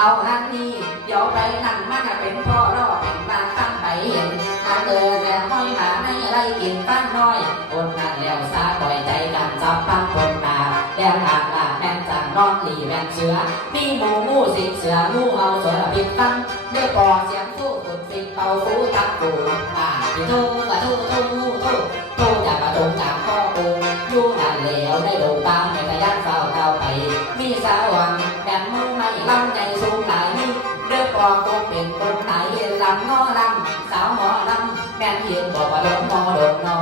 เอาอันนี้เดี๋ยวไปนั่งมันเป็นพ่อรอเป็นมาตั้งไปเห็นมาเตือแต่ห้อยหมาในไรกินฟันน้อยคนนั่นแล้วซาปล่อยใจกันจับฟังคนตาแล้วหากว่าแม่นจังนอนหลีแม่นเสือมีหมูงูสิงเสืองูเห่าสวนพิษฟังเดือปอเสียงสู้สุดสิงเป่าฟูตักปูที่ทูกะทูทูจากกระจงจากข้อปูยู่นั่นแล้วได้ดูตามในกระยันเฝ้าเท้าไปมีสาวังแม่นมือไม่ลำใจสูงหลายนี่เดือปอคงเป็นคนไหนลำงอลำสาวหมอลำแม่นเหียนบอกว่าโดนมอโดนนอ